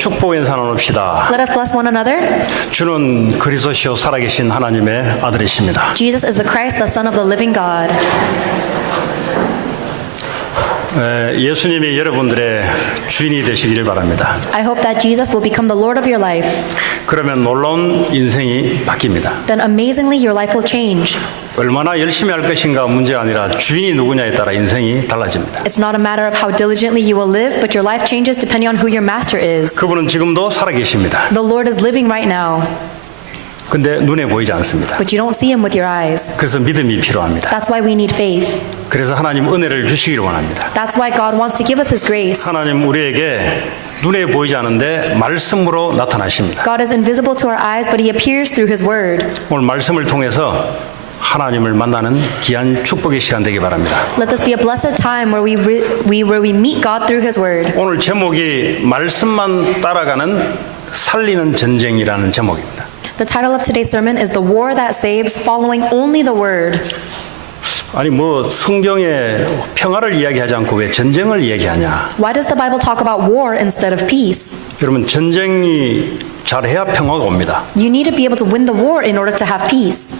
축복 인사 나눕시다. Let us bless one another. 주는 그리스도시요 살아계신 하나님의 아들이십니다. Jesus is the Christ, the Son of the living God. 예수님이 여러분들의 주인이 되시기를 바랍니다. I hope that Jesus will become the Lord of your life. 그러면 놀라운 인생이 바뀝니다. Then amazingly your life will change. 얼마나 열심히 할 것인가 문제가 아니라 주인이 누구냐에 따라 인생이 달라집니다. It's not a matter of how diligently you will live, but your life changes depending on who your master is. 그분은 지금도 살아계십니다. The Lord is living right now, 근데 눈에 보이지 않습니다. but you don't see him with your eyes. 그래서 믿음이 필요합니다. That's why we need faith. 그래서 하나님 은혜를 주시기를 원합니다. That's why God wants to give us his grace. 하나님 우리에게 눈에 보이지 않는데 말씀으로 나타나십니다. God is invisible to our eyes, but he appears through his word. 오늘 말씀을 통해서 하나님을 만나는 귀한 축복의 시간 되기 바랍니다. Let this be a blessed time where we meet God through his word. 오늘 제목이 말씀만 따라가는 살리는 전쟁이라는 제목입니다. The title of today's sermon is The War That Saves, Following Only the Word. 아니 뭐 성경에 평화를 이야기하지 않고 왜 전쟁을 이야기하냐? Why does the Bible talk about war instead of peace? 여러분 전쟁이 잘해야 평화가 옵니다. You need to be able to win the war in order to have peace.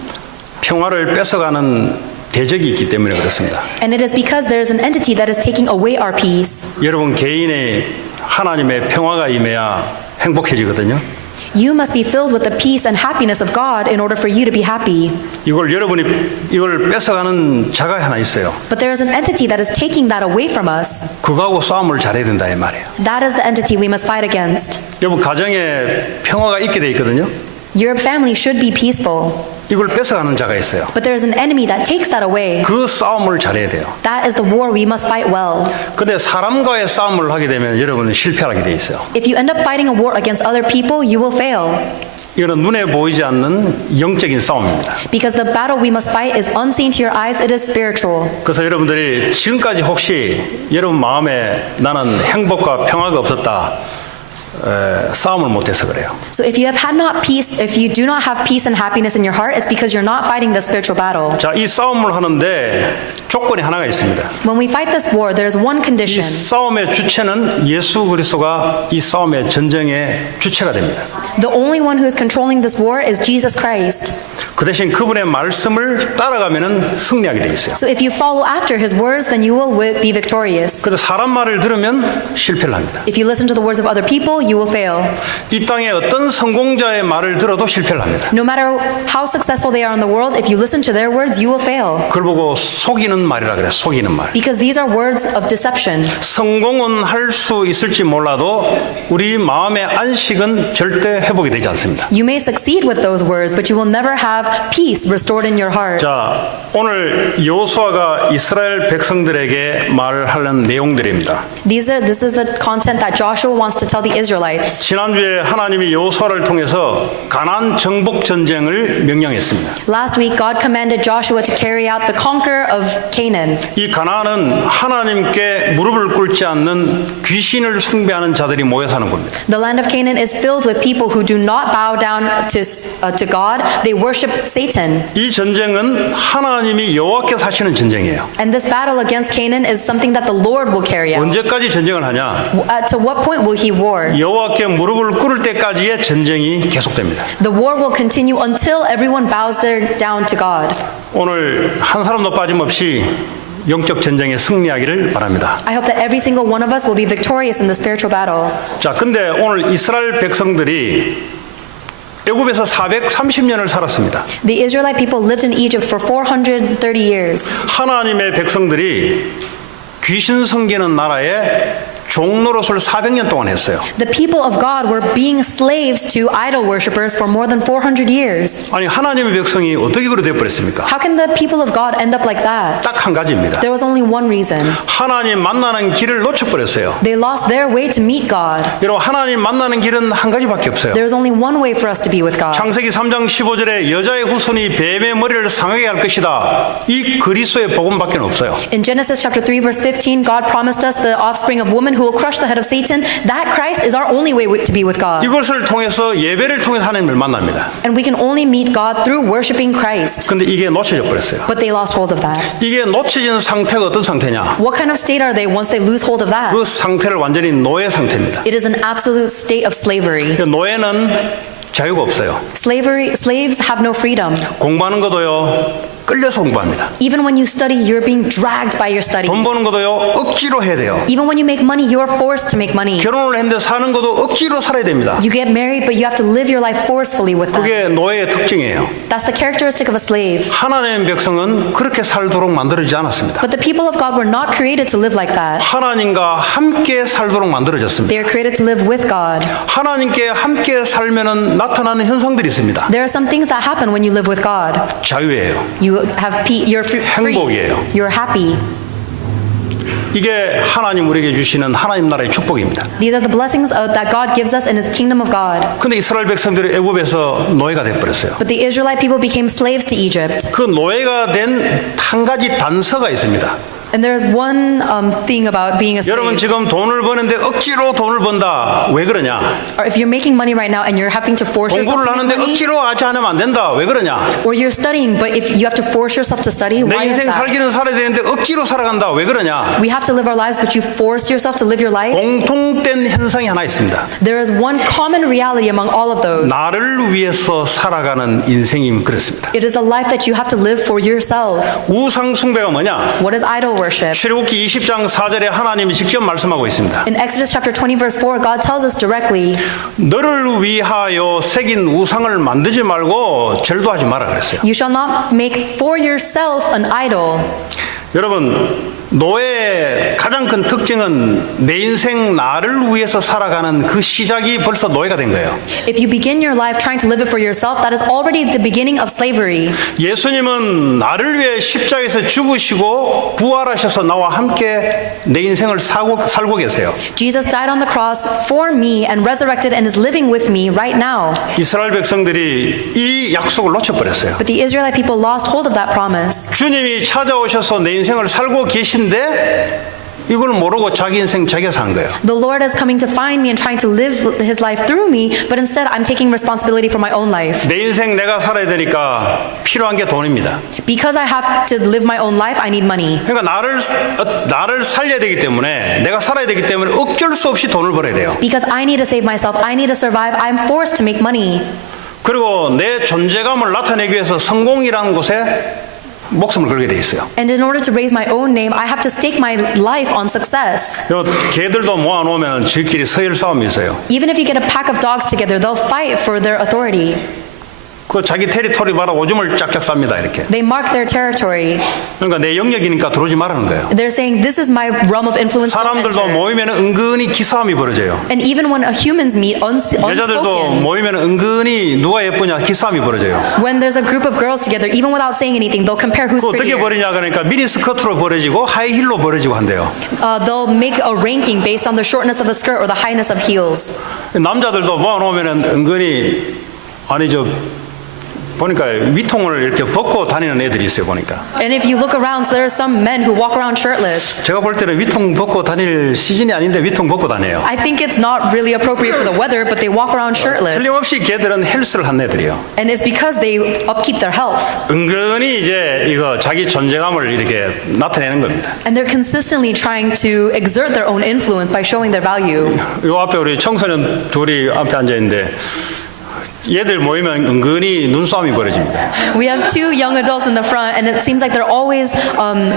평화를 뺏어가는 대적이 있기 때문에 그렇습니다. And it is because there is an entity that is taking away our peace. 여러분 개인의 하나님의 평화가 임해야 행복해지거든요. You must be filled with the peace and happiness of God in order for you to be happy. 이걸 뺏어가는 자가 하나 있어요. But there is an entity that is taking that away from us. 그거하고 싸움을 잘해야 된다 이 말이에요. That is the entity we must fight against. 여러분 가정에 평화가 있게 돼 있거든요. Your family should be peaceful. 이걸 뺏어가는 자가 있어요. But there is an enemy that takes that away. 그 싸움을 잘해야 돼요. That is the war we must fight well. 근데 사람과의 싸움을 하게 되면 여러분은 실패하게 돼 있어요. If you end up fighting a war against other people, you will fail. 이거는 눈에 보이지 않는 영적인 싸움입니다. Because the battle we must fight is unseen to your eyes, it is spiritual. 그래서 여러분들이 지금까지 혹시 여러분 마음에 나는 행복과 평화가 없었다. 싸움을 못해서 그래요. So if you do not have peace and happiness in your heart, it's because you're not fighting the spiritual battle. 자, 이 싸움을 하는데 조건이 하나가 있습니다. When we fight this war, there is one 이 condition. 싸움의 주체는 예수 그리스도가 이 싸움의 전쟁의 주체가 됩니다. The only one who is controlling this war is Jesus Christ. 그 대신 그분의 말씀을 따라가면은 승리하게 돼 있어요. So if you follow after his words, then you will be victorious. 그런데 사람 말을 들으면 실패를 합니다. If you listen to the words of other people, you will fail. 이 땅에 어떤 성공자의 말을 들어도 실패를 합니다. No matter how successful they are in the world, if you listen to their words, you will fail. 그걸 보고 속이는 말이라 그래요. 속이는 말. Because these are words of deception. 성공은 할 수 있을지 몰라도 우리 마음의 안식은 절대 회복이 되지 않습니다. You may succeed with those words, but you will never have peace restored in your heart. 자, 오늘 여호수아가 이스라엘 백성들에게 말하는 내용들입니다. This is the content that Joshua wants to tell the Israelites. 지난주에 하나님이 여호수아를 통해서 가나안 정복 전쟁을 명령했습니다. Last week, God commanded Joshua to carry out the conquer of Canaan. 이 가나안은 하나님께 무릎을 꿇지 않는 귀신을 숭배하는 자들이 모여 사는 겁니다. The land of Canaan is filled with people who do not bow down to God. They worship Satan. 이 전쟁은 하나님이 여호와께서 하시는 전쟁이에요. And this battle against Canaan is something that the Lord will carry out. 언제까지 전쟁을 하냐? To what point will he war? 여호와께 무릎을 꿇을 때까지의 전쟁이 계속됩니다. The war will continue until everyone bows down to God. 오늘 한 사람도 빠짐없이 영적 전쟁에 승리하기를 바랍니다. I hope that every single one of us will be victorious in the spiritual battle. 자, 근데 오늘 이스라엘 백성들이 애굽에서 430년을 살았습니다. The Israelite people lived in Egypt for 430 years. 하나님의 백성들이 귀신 섬기는 나라에 종노릇을 400년 동안 했어요. The people of God were being slaves to idol worshippers for more than 400 years. 아니 하나님의 백성이 어떻게 그렇게 되어버렸습니까? How can the people of God end up like that? 딱 한 가지입니다. There was only one reason. 하나님 만나는 길을 놓쳐버렸어요. They lost their way to meet God. 여러분 하나님 만나는 길은 한 가지밖에 없어요. There is only one way for us to be with God. 창세기 3장 15절에 여자의 후손이 뱀의 머리를 상하게 할 것이다. 이 그리스도의 복음밖에 없어요. In Genesis chapter 3 verse 15, God promised us the offspring of woman who who will crush the head of Satan, that Christ is our only way to be with God. 이것을 통해서 예배를 통해서 하나님을 만납니다. And we can only meet God through worshiping Christ. 근데 이게 놓쳐져 버렸어요. But they lost hold of that. 이게 놓쳐진 상태가 어떤 상태냐? What kind of state are they once they lose hold of that? 그 상태를 완전히 노예 상태입니다. It is an absolute state of slavery. 노예는 자유가 없어요. Slaves have no freedom. 공부하는 것도요, 끌려서 공부합니다. Even when you study, you're being dragged by your studies. 돈 버는 것도요, 억지로 해야 돼요. Even when you make money, you are forced to make money. 결혼을 했는데 사는 것도 억지로 살아야 됩니다. You get married, but you have to live your life forcefully with them. 그게 노예의 특징이에요. That's the characteristic of a slave. 하나님의 백성은 그렇게 살도록 만들어지지 않았습니다. But the people of God were not created to live like that. 하나님과 함께 살도록 만들어졌습니다. They are created to live with God. 하나님께 함께 살면은 나타나는 현상들이 있습니다. There are some things that happen when you live with God. 자유예요. You have you're free. 행복이에요. You're happy. 이게 하나님 우리에게 주시는 하나님 나라의 축복입니다. These are the blessings that God gives us in His kingdom of God. 근데 이스라엘 백성들이 애굽에서 노예가 돼 버렸어요. But the Israelite people became slaves to Egypt. 그 노예가 된 한 가지 단서가 있습니다. And there's one thing about being a 여러분 slave. 지금 돈을 버는데 억지로 돈을 번다. 왜 그러냐? Or if you're making money right now and you're having to force yourself 공부를 to 하는데 make money, 억지로 하지 않으면 안 된다. 왜 그러냐? or you're studying, but if you have to force yourself to study, 내 why is 인생 that? 살기는 살아야 되는데 억지로 살아간다. 왜 그러냐? We have to live our lives, but you force yourself to live your life. 공통된 현상이 하나 있습니다. There is one common reality among all of those. 나를 위해서 살아가는 인생이면 그렇습니다. It is a life that you have to live for yourself. 우상 숭배가 뭐냐? What is idol worship? 출애굽기 20장 4절에 하나님이 직접 말씀하고 있습니다. In Exodus chapter 20 verse 4, God tells us directly, 너를 위하여 새긴 우상을 만들지 말고 절도하지 마라 그랬어요. you shall not make for yourself an idol. 여러분, 노예의 가장 큰 특징은 내 인생 나를 위해서 살아가는 그 시작이 벌써 노예가 된 거예요. If you begin your life trying to live it for yourself, that is already the beginning of slavery. 예수님은 나를 위해 십자가에서 죽으시고 부활하셔서 나와 함께 내 인생을 살고 계세요. Jesus died on the cross for me and resurrected and is living with me right now. 이스라엘 백성들이 이 약속을 놓쳐버렸어요. But the Israelite people lost hold of that promise. 주님이 찾아오셔서 내 인생을 살고 계신데 이걸 모르고 자기 인생 자기가 산 거예요. The Lord is coming to find me and trying to live His life through me, but instead I'm taking responsibility for my own life. 내 인생 내가 살아야 되니까 필요한 게 돈입니다. Because I have to live my own life, I need money. 그러니까 나를 살려야 되기 때문에 내가 살아야 되기 때문에 어쩔 수 없이 돈을 벌어야 돼요. Because I need to save myself, I need to survive, I'm forced to make money. 그리고 내 존재감을 나타내기 위해서 성공이라는 곳에 목숨을 걸게 돼 있어요. And in order to raise my own name, I have to stake my life on success. 개들도 모아놓으면 지들끼리 서열 싸움이 있어요. Even if you get a pack of dogs together, they'll fight for their authority. 그 자기 테리토리 봐라 오줌을 짝짝 쌉니다 이렇게. They mark their territory. 그러니까 내 영역이니까 들어오지 말라는 거예요. They're saying, this is my realm of influence. Don't 사람들도 enter. 모이면 은근히 기싸움이 벌어져요. And even when humans meet 여자들도 unspoken, 모이면 은근히 누가 예쁘냐 기싸움이 벌어져요. when there's a group of girls together, even without saying anything, they'll compare who's 그 어떻게 prettier. 벌이냐 그러니까 미니 스커트로 벌어지고 하이힐로 벌어지고 한대요. They'll make a ranking based on the shortness of a skirt or the highness of heels. 남자들도 모아놓으면 은근히 보니까 위통을 이렇게 벗고 다니는 애들이 있어요 보니까. And if you look around, there are some men who walk around shirtless. 제가 볼 때는 위통 벗고 다닐 시즌이 아닌데 위통 벗고 다녀요. I think it's not really appropriate for the weather, but they walk around shirtless. 틀림없이 걔들은 헬스를 한 애들이요. And it's because they upkeep their health. 은근히 이제 이거 자기 존재감을 이렇게 나타내는 겁니다. And they're consistently trying to exert their own influence by showing their value. 요 앞에 우리 청소년 둘이 앞에 앉아 있는데 얘들 모이면 은근히 눈싸움이 벌어집니다. We have two young adults in the front, and it seems like they're always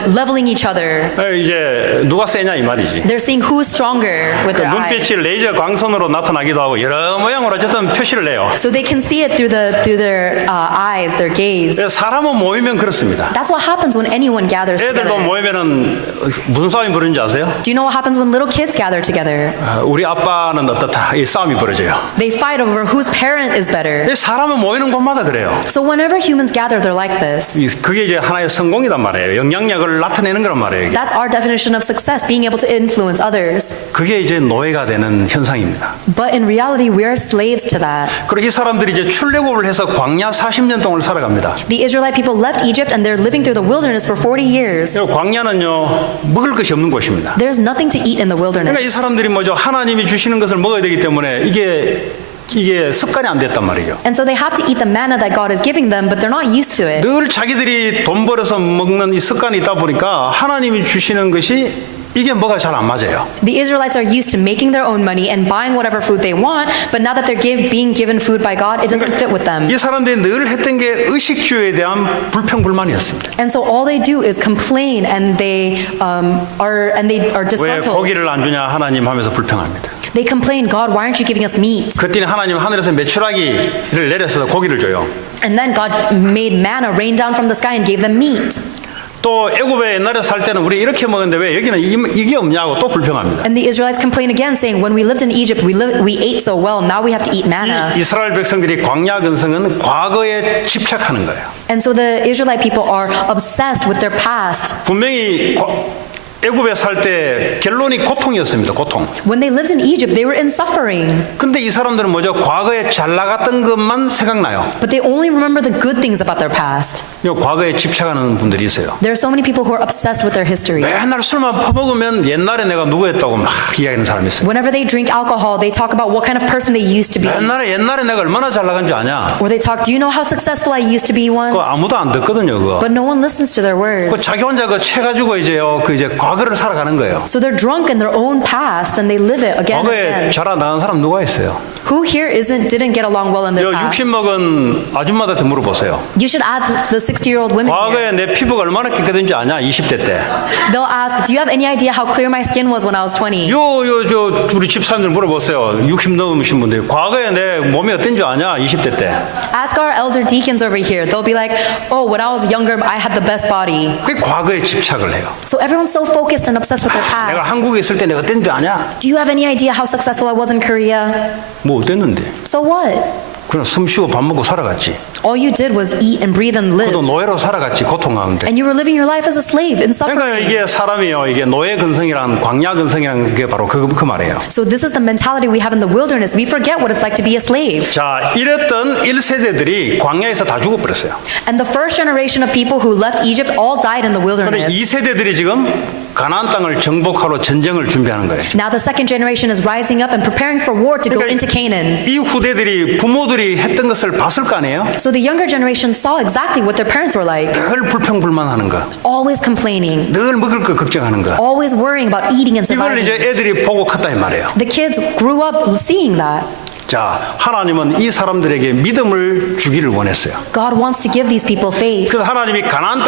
leveling each other. 이제 누가 세냐 이 말이지. They're seeing who's stronger with their eyes. 눈빛이 레이저 광선으로 나타나기도 하고 여러 모양으로 어쨌든 표시를 내요. So they can see it through their eyes, their gaze. 사람은 모이면 그렇습니다. That's what happens when anyone gathers 애들도 together. 모이면은 무슨 싸움이 벌어지는지 아세요? Do you know what happens when little kids gather together? 우리 아빠는 어떻다 이 싸움이 벌어져요. They fight over whose parent is better. 사람은 모이는 곳마다 그래요. So whenever humans gather, they're like this. 그게 이제 하나의 성공이란 말이에요. 영향력을 나타내는 거란 말이에요. 이게. That's our definition of success, being able to influence others. 그게 이제 노예가 되는 현상입니다. But in reality, we are slaves to that. 그리고 이 사람들이 이제 출애굽을 해서 광야 40년 동안 살아갑니다. The Israelite people left Egypt and they're living through the wilderness for 40 years. 광야는요 먹을 것이 없는 곳입니다. There's nothing to eat in the 그러니까 이 wilderness. 사람들이 뭐죠? 하나님이 주시는 것을 먹어야 되기 때문에 이게 습관이 안 됐단 말이죠. And so they have to eat the manna that God is giving them, but they're not used to it. 늘 자기들이 돈 벌어서 먹는 이 습관이 있다 보니까 하나님이 주시는 것이 이게 뭐가 잘 안 맞아요. The Israelites are used to making their own money and buying whatever food they want, but now that they're being given food by God, it doesn't fit with them. 이 사람들이 늘 했던 게 의식주에 대한 불평불만이었습니다. And so all they do is complain and they are 왜 disgruntled. 고기를 안 주냐 하나님 하면서 불평합니다. They complain, God, why aren't you giving us meat? 그랬더니 하나님 하늘에서 메추라기를 내려서 고기를 줘요. And then God made manna rain down from the sky and gave them meat. 또 애굽에 옛날에 살 때는 우리 이렇게 먹었는데 왜 여기는 이게 없냐고 또 불평합니다. And the Israelites complain again, saying, when we lived in Egypt, we ate so well, now we have to eat manna. 이 이스라엘 백성들이 광야 근성은 과거에 집착하는 거예요. And so the Israelite people are obsessed with their past. 분명히 애굽에 살 때 결론이 고통이었습니다. 고통. When they lived in Egypt, they were in suffering. 근데 이 사람들은 뭐죠? 과거에 잘 나갔던 것만 생각나요. But they only remember the good things about their past. 과거에 집착하는 분들이 있어요. There are so many people who are obsessed with their history. 맨날 술만 퍼먹으면 옛날에 내가 누구였다고 막 이야기하는 사람이 있어요. Whenever they drink alcohol, they talk about what kind of person they used to be. 옛날에 내가 얼마나 잘 나간 줄 아냐? Or they talk, do you know how successful I used to be once? 그거 아무도 안 듣거든요, 그거. But no one listens to their words. 자기 혼자 채가지고 이제 과거를 살아가는 거예요. So they're drunk in their own past and they live it again and 과거에 again. 잘 안 나간 사람 누가 있어요? Who here didn't get along well in their past? 60 먹은 아줌마한테 물어보세요. You should ask the 60-year-old women 과거에 here. 내 피부가 얼마나 깨끗한지 아냐? 20대 때. They'll ask, do you have any idea how clear my skin was when I was 20? 우리 집사님들 물어보세요. 60 넘으신 분들. 과거에 내 몸이 어떤 줄 아냐? 20대 때. Ask our elder deacons over here. They'll be like, oh, when I was younger, I had the best body. 그 과거에 집착을 해요. So everyone's so focused and obsessed with their 내가 past. 한국에 있을 때 내가 어떤 줄 아냐? Do you have any idea how successful I was in Korea? 뭐 어땠는데? So what? 그냥 숨 쉬고 밥 먹고 살아갔지. All you did was eat and breathe and 그도 live. 노예로 살아갔지, 고통 가운데. And you were living your life as a slave in 그러니까 suffering. 이게 사람이요, 이게 노예 근성이란 광야 근성이라는 게 바로 그 말이에요. So this is the mentality we have in the wilderness. We forget what it's like to be a slave. 자, 이랬던 1세대들이 광야에서 다 죽어버렸어요. And the first generation of people who left Egypt all died in the 그런데 wilderness. 2세대들이 지금 가나안 땅을 정복하러 전쟁을 준비하는 거예요. Now the second generation is rising up and preparing for war to go into Canaan. 이 후대들이 부모들이 했던 것을 봤을 거 아니에요? So the younger generation saw exactly what their parents were like. 늘 불평불만하는 거, Always complaining. 늘 먹을 거 걱정하는 거. Always worrying about eating and 이걸 이제 surviving. 애들이 보고 컸다 이 말이에요. The kids grew up seeing that. 자, 하나님은 이 사람들에게 믿음을 주기를 원했어요. God wants to give these people faith. 그래서 하나님이 가나안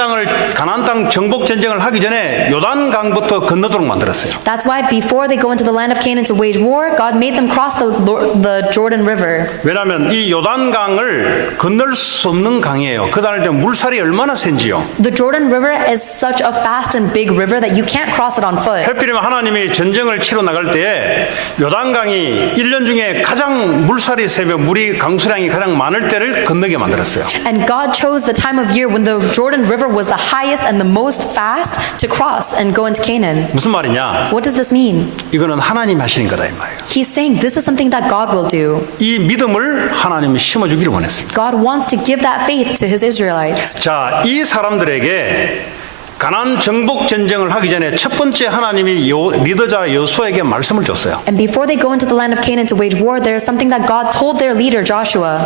땅 정복 전쟁을 하기 전에 요단 강부터 건너도록 만들었어요. That's why before they go into the land of Canaan to wage war, God made them cross the Jordan River. 왜냐하면 이 요단 강을 건널 수 없는 강이에요. 그 다닐 때 물살이 얼마나 센지요. The Jordan River is such a fast and big river that you can't cross it on foot. 하필이면 하나님이 전쟁을 치러 나갈 때에 요단 강이 1년 중에 가장 물살이 세며 물이 강수량이 가장 많을 때를 건너게 만들었어요. And God chose the time of year when the Jordan River was the highest and the most fast to cross and go into Canaan. 무슨 말이냐? What does this mean? 이거는 하나님 하시는 거다 이 말이에요. He's saying this is something that God will do. 이 믿음을 하나님이 심어주기를 원했습니다. God wants to give that faith to his Israelites. 자, 이 사람들에게 가나안 정복 전쟁을 하기 전에 첫 번째 하나님이 리더자 여수아에게 말씀을 줬어요. And before they go into the land of Canaan to wage war, there is something that God told their leader Joshua.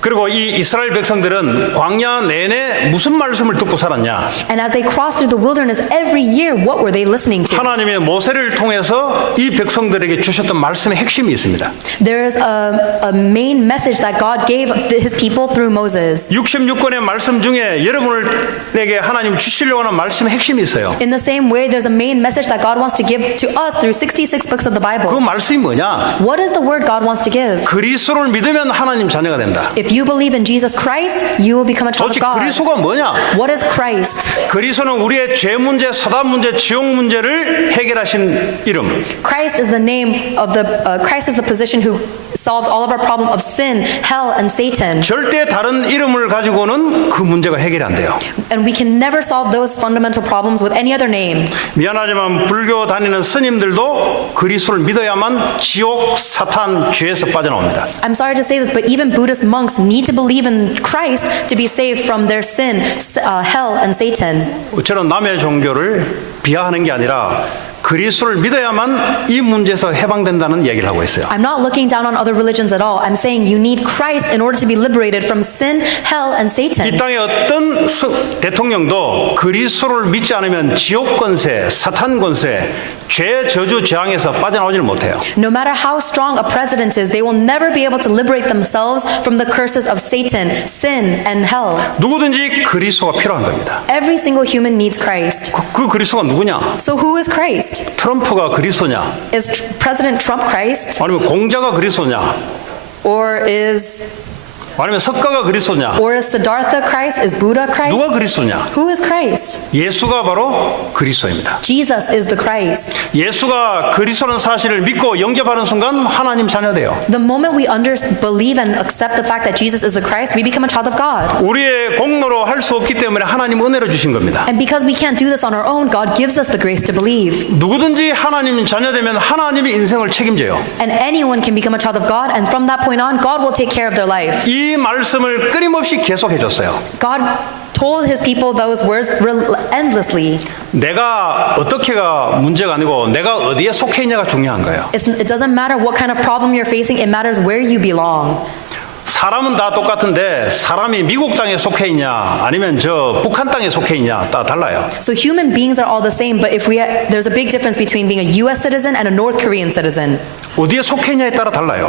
그리고 이 이스라엘 백성들은 광야 내내 무슨 말씀을 듣고 살았냐? And as they crossed through the wilderness every year, what were they listening to? 하나님의 모세를 통해서 이 백성들에게 주셨던 말씀의 핵심이 있습니다. There is a main message that God gave his people through Moses. 66권의 말씀 중에 여러분에게 하나님 주시려고 하는 말씀의 핵심이 있어요. In the same way, there's a main message that God wants to give to us through 66 books of the 그 Bible. 말씀이 뭐냐? What is the word God wants to give? 그리스도를 믿으면 하나님 자녀가 된다. If If you believe in Jesus Christ, you will become a child of 도대체 God. 그리스도가 뭐냐? What is Christ? 그리스도는 우리의 죄 문제, 사단 문제, 지옥 문제를 해결하신 이름. Christ is the name of the Christ is the position who solved all of our problem of sin, hell, and Satan. 절대 다른 이름을 가지고는 그 문제가 해결이 안 돼요. And we can never solve those fundamental problems with any other name. 미안하지만 불교 다니는 스님들도 그리스도를 믿어야만 지옥, 사탄, 죄에서 빠져나옵니다. I'm sorry to say this, but even Buddhist monks need to believe in Christ to be saved from their sin, hell, and Satan. 저는 남의 종교를 비하하는 게 아니라 그리스도를 믿어야만 이 문제에서 해방된다는 얘기를 하고 있어요. I'm not looking down on other religions at all. I'm saying you need Christ in order to be liberated from sin, hell, and 이 Satan. 땅의 어떤 대통령도 그리스도를 믿지 않으면 지옥 권세, 사탄 권세, 죄 저주 재앙에서 빠져나오지를 못해요. No matter how strong a president is, they will never be able to liberate themselves from the curses of Satan, sin, and hell. 누구든지 그리스도가 필요한 겁니다. Every single human needs Christ. 그 그리스도가 누구냐? So who is Christ? 트럼프가 그리스도냐? Is President Trump Christ? 아니면 공자가 그리스도냐? Or is 아니면 석가가 그리스도냐? Siddhartha Christ? Is Buddha Christ? 누가 그리스도냐? Who is Christ? 예수가 바로 그리스도입니다. Jesus is the Christ. 예수가 그리스도라는 사실을 믿고 영접하는 순간 하나님 자녀돼요. The moment we believe and accept the fact that Jesus is the Christ, we become a child of God. 우리의 공로로 할 수 없기 때문에 하나님 은혜로 주신 겁니다. And because we can't do this on our own, God gives us the grace to believe. 누구든지 하나님 자녀되면 하나님이 인생을 책임져요. And anyone can become a child of God, and from that point on, God will take care of their life. 이 말씀을 끊임없이 계속해 줬어요. God told his people those words endlessly. 내가 어떻게가 문제가 아니고 내가 어디에 속해 있냐가 중요한 거예요. It doesn't matter what kind of problem you're facing, it matters where you belong. 사람은 다 똑같은데 사람이 미국 땅에 속해 있냐 아니면 저 북한 땅에 속해 있냐 다 달라요. So human beings are all the same, but there's a big difference between being a US citizen and a North Korean citizen. 어디에 속해 있냐에 따라 달라요.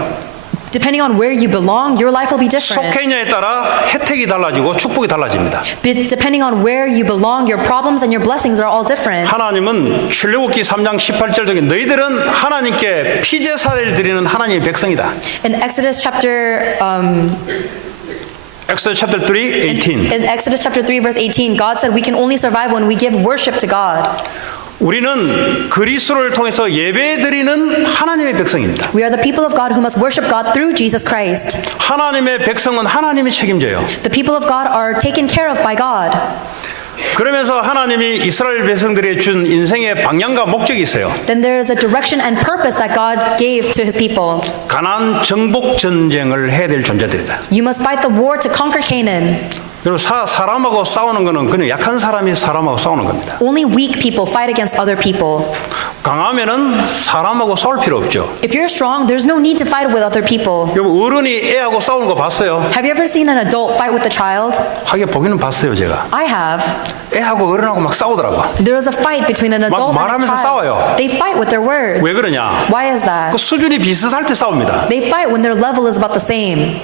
Depending on where you belong, your life will be different. 속해 있냐에 따라 혜택이 달라지고 축복이 달라집니다. But depending on where you belong, your problems and your blessings are all different. 하나님은 출애굽기 3장 18절 중에 너희들은 하나님께 피제사를 드리는 하나님의 백성이다. In Exodus chapter Exodus chapter 3, 18. in Exodus chapter 3 verse 18, God said we can only survive when we give worship to God. 우리는 그리스도를 통해서 예배드리는 하나님의 백성입니다. We are the people of God who must worship God through Jesus Christ. 하나님의 백성은 하나님이 책임져요. The people of God are taken care of by God. 그러면서 하나님이 이스라엘 백성들에게 준 인생의 방향과 목적이 있어요. Then there is a direction and purpose that God gave to his people. 가나안 정복 전쟁을 해야 될 존재들이다. You must fight the war to conquer Canaan. 여러분 사람하고 싸우는 거는 그냥 약한 사람이 사람하고 싸우는 겁니다. Only weak people fight against other people. 강하면은 사람하고 싸울 필요 없죠. If you're strong, there's no need to fight with other people. 여러분 어른이 애하고 싸우는 거 봤어요? Have you ever seen an adult fight with a child? 하긴 보기는 봤어요 제가. I have. 애하고 어른하고 막 싸우더라고. There is a fight between an adult and a 말하면서 child. 싸워요. They fight with their words. 왜 그러냐? Why is that? 그 수준이 비슷할 때 싸웁니다. They fight when their level is about the same.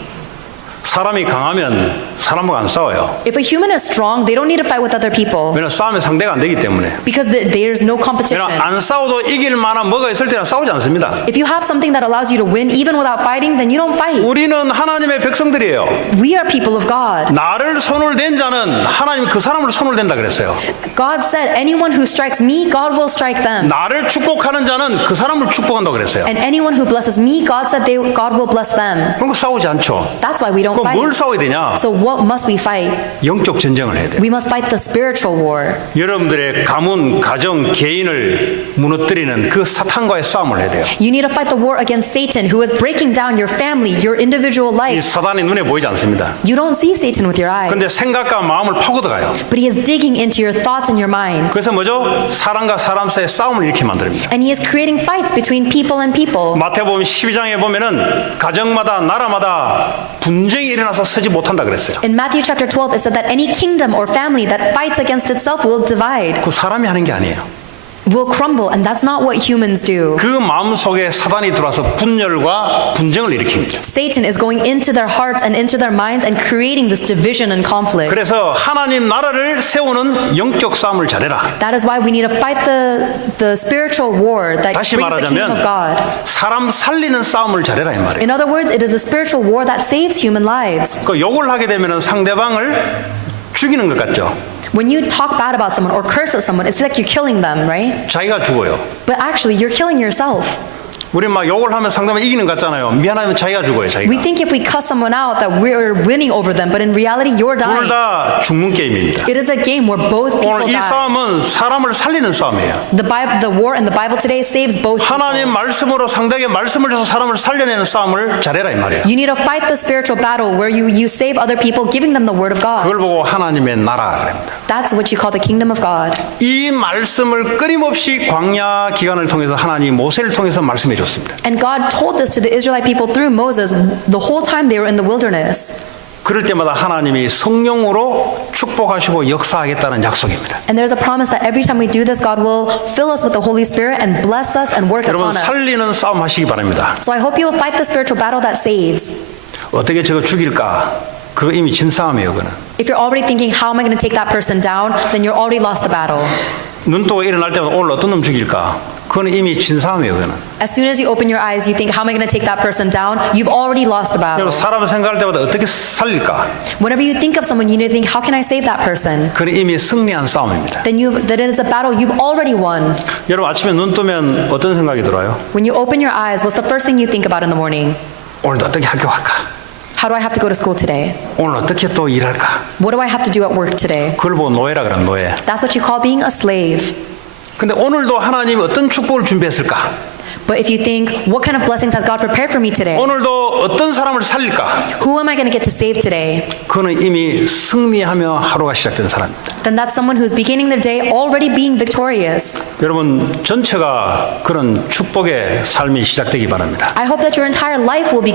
사람이 강하면 사람하고 안 싸워요. If a human is strong, they don't need to fight with other people 왜냐면 싸우면 상대가 안 되기 때문에. because there's no competition. 왜냐면 안 싸워도 이길 만한 뭐가 있을 때는 싸우지 않습니다. If you have something that allows you to win even without fighting, then you don't fight. 우리는 하나님의 백성들이에요. We are people of God. 나를 손을 댄 자는 하나님이 그 사람을 손을 댄다 그랬어요. God said, anyone who strikes me, God will strike them. 나를 축복하는 자는 그 사람을 축복한다 그랬어요. And anyone who blesses me, God said God will bless them. 그럼 싸우지 않죠. That's why we don't 그럼 뭘 fight. 싸워야 되냐? So what must we fight? 영적 전쟁을 해야 돼요. We must fight the spiritual war. 여러분들의 가문, 가정, 개인을 무너뜨리는 그 사탄과의 싸움을 해야 돼요. You need to fight the war against Satan, who is breaking down your family, your individual 이 life. 사단이 눈에 보이지 않습니다. You don't see Satan with your eyes, 근데 생각과 마음을 파고들어가요. but he is digging into your thoughts and your mind. 그래서 뭐죠? 사람과 사람 사이의 싸움을 이렇게 만듭니다. And he is creating fights between people and people. 마태복음 12장에 보면은 가정마다 나라마다 분쟁이 일어나서 서지 못한다 그랬어요. In Matthew chapter 12, it said that any kingdom or family that fights against itself will divide. 그 사람이 하는 게 아니에요. will crumble, and that's not what humans do. 그 마음속에 사단이 들어와서 분열과 분쟁을 일으킵니다. Satan is going into their hearts and into their minds and creating this division and conflict. 그래서 하나님 나라를 세우는 영적 싸움을 잘해라. That is why we need to fight the spiritual war that 다시 brings the kingdom of God. 말하자면 사람 살리는 싸움을 잘해라 이 말이에요. In other words, it is a spiritual war that saves human lives. 그 욕을 하게 되면 상대방을 죽이는 것 같죠. When you talk bad about someone or curse at someone, it's like you're killing them, right? 자기가 죽어요. But actually, you're killing yourself. 우리 막 욕을 하면 상대방 이기는 것 같잖아요. 미안하면 자기가 죽어요. We 자기가. think if we cuss someone out that we're winning over them, but in reality, you're 둘 dying. 다 죽는 게임입니다. It is a game where both people 오늘 이 die. 싸움은 사람을 살리는 싸움이에요. The war in the Bible today saves both 하나님 people. 말씀으로 상대에게 말씀을 줘서 사람을 살려내는 싸움을 잘해라 이 말이에요. You need to fight the spiritual battle where you save other people, giving them the word of God. 그걸 보고 하나님의 나라 그럽니다. That's what you call the kingdom of God. 이 말씀을 끊임없이 광야 기간을 통해서 하나님 모세를 통해서 말씀해 줬습니다. And God told this to the Israelite people through Moses the whole time they were in the wilderness. 그럴 때마다 하나님이 성령으로 축복하시고 역사하겠다는 약속입니다. And there's a promise that every time we do this, God will fill us with the Holy Spirit and bless us and work 여러분 upon us. 살리는 싸움 하시기 바랍니다. So I hope you will fight the spiritual battle that saves. 어떻게 저거 죽일까? 그거 이미 진 싸움이에요. 그거는. If you're already thinking, how am I going to take that person down, then you're already lost the battle. 눈 뜨고 일어날 때마다 오늘 어떤 놈 죽일까? 그건 이미 진 싸움이에요. 그거는. As soon as you open your eyes, you think, how am I going to take that person down? You've already lost the battle. 여러분 사람을 생각할 때마다 어떻게 살릴까? Whenever you think of someone, you need to think, how can I save that person? 그건 이미 승리한 싸움입니다. That it is a battle you've already won. 여러분 아침에 눈 뜨면 어떤 생각이 들어요? When you open your eyes, what's the first thing you think about in the morning? 오늘도 어떻게 학교 갈까? How do I have to go to school today? 오늘 어떻게 또 일할까? What do I have to do at work today? 그걸 보고 노예라 그런 노예. That's what you call being a slave. 근데 오늘도 하나님이 어떤 축복을 준비했을까? But if you think, what kind of blessings has God prepared for me today? 오늘도 어떤 사람을 살릴까? Who am I going to get to save today? 그는 이미 승리하며 하루가 시작된 사람입니다. Then that's someone who's beginning their day already being victorious. 여러분 전체가 그런 축복의 삶이 시작되기 바랍니다. I hope that your entire life will be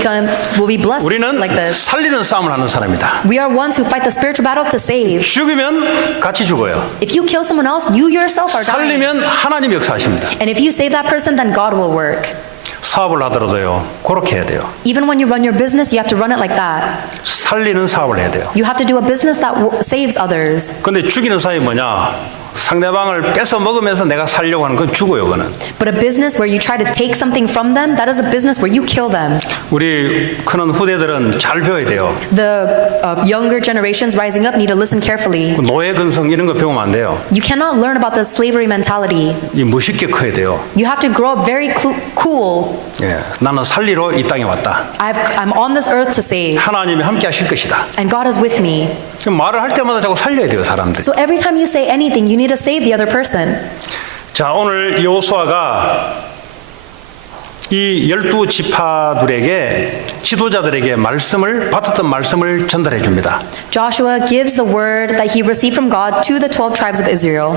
blessed 우리는 like this. 살리는 싸움을 하는 사람이다. We are ones who fight the spiritual battle to save. 죽이면 같이 죽어요. If you kill someone else, you yourself are dying. 살리면 하나님 역사하십니다. And if you save that person, then God will work. 사업을 하더라도요. 그렇게 해야 돼요. Even when you run your business, you have to run it like that. 살리는 사업을 해야 돼요. You have to do a business that saves others. 근데 죽이는 사업이 뭐냐? 상대방을 뺏어 먹으면서 내가 살려고 하는 건 죽어요. 그거는. But a business where you try to take something from them, that is a business where you kill them. 우리 크는 후대들은 잘 배워야 돼요. The younger generations rising up need to listen carefully. 노예 근성 이런 거 배우면 안 돼요. You cannot learn about the slavery mentality. 이 멋있게 커야 돼요. You have to grow up very cool. 예, 나는 살리러 이 땅에 왔다. I'm on this earth to save, 하나님이 함께 하실 것이다. and God is with me. 말을 할 때마다 자꾸 살려야 돼요, 사람들. So every time you say anything, you need to save the other person. 자, 오늘 여호수아가 이 12지파들에게 지도자들에게 받았던 말씀을 전달해 줍니다. Joshua gives the word that he received from God to the 12 tribes of Israel.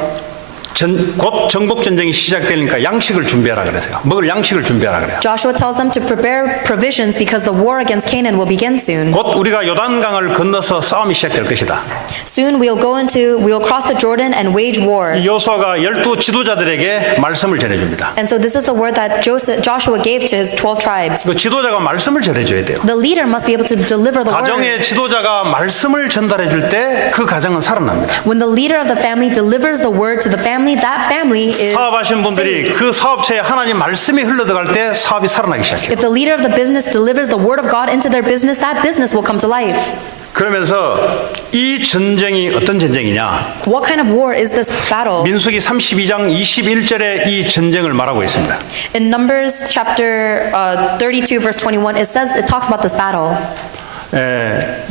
곧 정복 전쟁이 시작되니까 양식을 준비하라 그래서요. 먹을 양식을 준비하라 그래요. Joshua tells them to prepare provisions because the war against Canaan will begin soon. 곧 우리가 요단강을 건너서 싸움이 시작될 것이다. Soon we will cross the Jordan and wage war. 여호수아가 12 지도자들에게 말씀을 전해줍니다. And so this is the word that Joshua gave to his 12 tribes. 그 지도자가 말씀을 전해줘야 돼요. The leader must be able to deliver the word. 가정의 지도자가 말씀을 전달해 줄 때 그 가정은 살아납니다. When the leader of the family delivers the word to the family, that family is 사업하신 분들이 saved. 그 사업체에 하나님 말씀이 흘러들어갈 때 사업이 살아나기 시작해요. If the leader of the business delivers the word of God into their business, that business will come to life. 그러면서 이 전쟁이 어떤 전쟁이냐? What kind of war is this battle? 민수기 32장 21절에 이 전쟁을 말하고 있습니다. In Numbers chapter 32 verse 21, it talks about this battle.